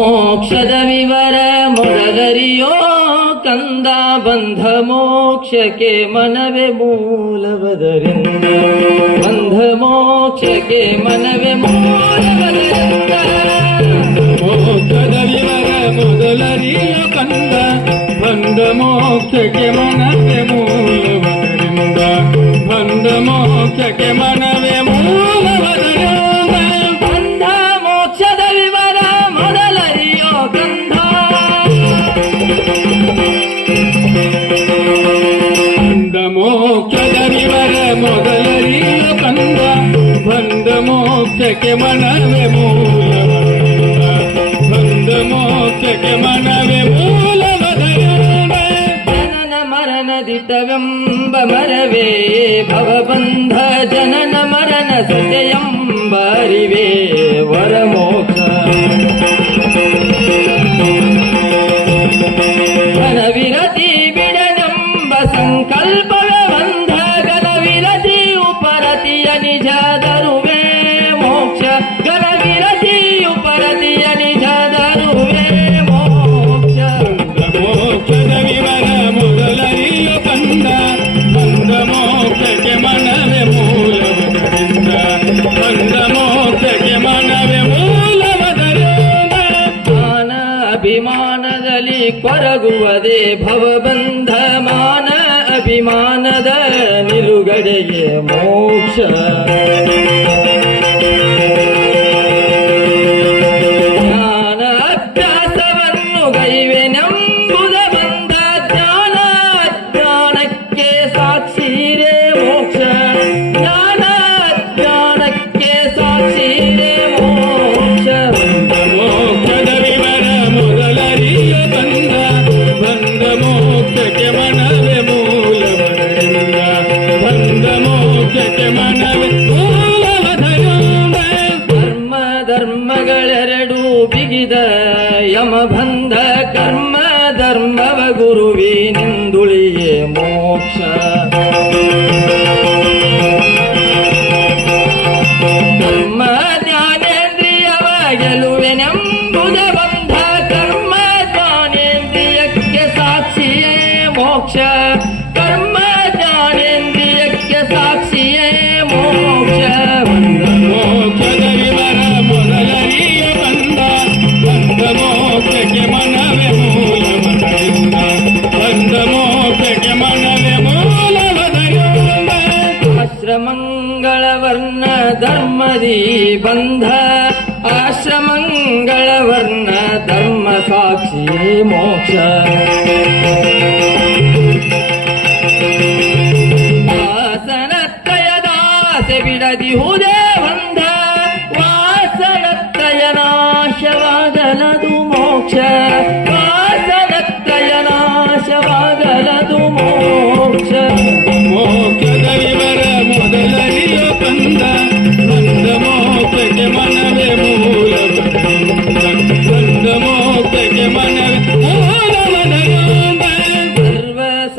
ಮೋಕ್ಷದ ವಿವರ ಮೊದಗರಿಯೋ ಕಂದ ಬಂಧ ಮೋಕ್ಷಕ್ಕೆ ಮನವೇ ಮೂಲವದರಿಂದ. ಬಂಧ ಮೋಕ್ಷಕ್ಕೆ ಮನವೇ ಮೂಲವದರಿಂದ. ಮೋಕ್ಷದ ವಿವರ ಮೊದಲರಿಯೋ ಕಂದ ಬಂಧ ಮೋಕ್ಷಕ್ಕೆ ಮನವೇ ಮೂಲವದರಿಂದ. ಬಂಧ ಮೋಕ್ಷಕ್ಕೆ ಮನವೇ जनन मरण दम्ब मरवे भवबन्ध जनन मरण सत्यम्बरिवे वर ಹೊರಗುವುದೇ ಭವಬಂಧ ಮಾನ ಅಭಿಮಾನದ ನಿಲುಗಡೆಗೆ ಮೋಕ್ಷ. ಮುಗಿದ ಯಮಬಂಧ ಕರ್ಮ ಧರ್ಮವ ಗುರುವಿ ನಿಂದುಳಿಯೇ ಮೋಕ್ಷ ಕರ್ಮ ಜ್ಞಾನೇಂದ್ರಿಯವ ಗೆಲುವೆನೆಂಬ ಆಶ್ರಮಂಗಳವರ್ಣ ಧರ್ಮದಿ ಬಂಧ ಆಶ್ರಮಂಗಳವರ್ಣ ಧರ್ಮ ಸಾಕ್ಷಿ ಮೋಕ್ಷ. ಬಿಡದಿ ಬಿಡದಿಹುದ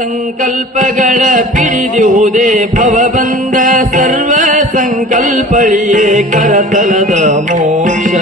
ಸಂಕಲ್ಪಗಳ ಪಿಡಿದಿವುದೇ ಭವಬಂಧ ಸರ್ವ ಸಂಕಲ್ಪಳಿಯೇ ಕರತಲದ ಮೋಕ್ಷ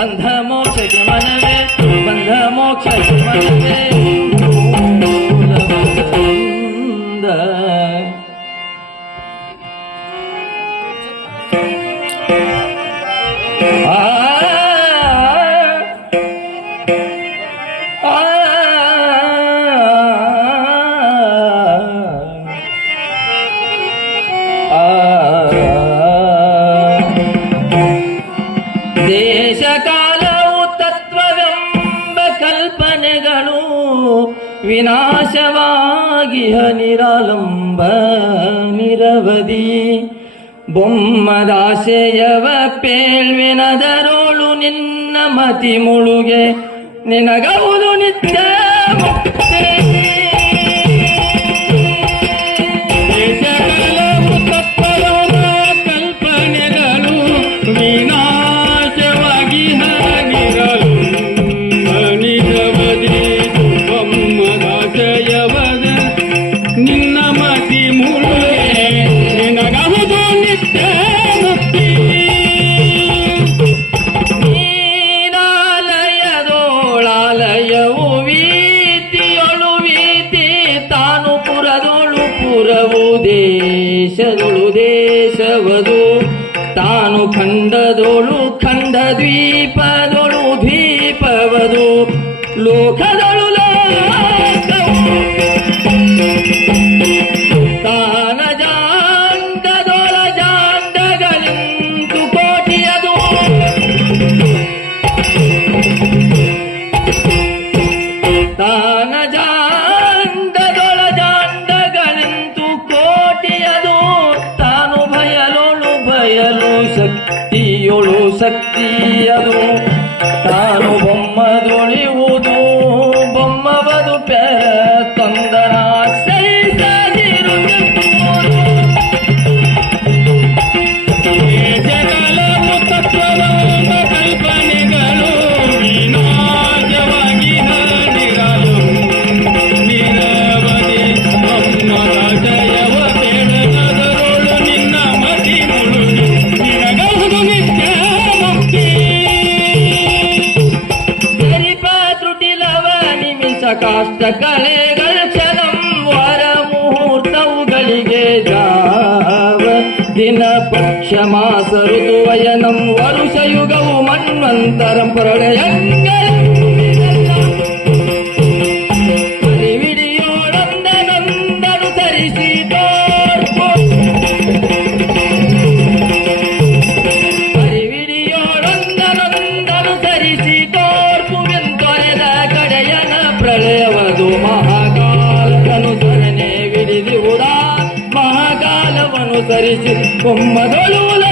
간다. ವಿನಾಶವಾಗಿ ನಿರಾಲಂಬ ನಿರವಧಿ. ಬೊಮ್ಮದಾಶೆಯವ ಪೇಳ್ವಿನದರೋಳು ನಿನ್ನ ಮತಿ ಮುಳುಗೆ. ನಿನಗೌದು ನಿತ್ಯ ದೇಶದು ದೇಶವದು ತಾನು ಖಂಡದೋಳು ಖಂಡ ದ್ವೀಪದು yo lo saco ಶಾಸ್ತ್ರಕಲೆಗಳ ವರ ಮುಹೂರ್ತವುಗಳಿಗೆ ಜಾವ ದಿನ ಪಕ್ಷ ಮಾಸ ಋತುವಯನಂ ವರುಷ ಯುಗವು ಮನ್ವಂತರಂ ಪ್ರಳಯಂಗ ధరించి బొమ్మదొలువుల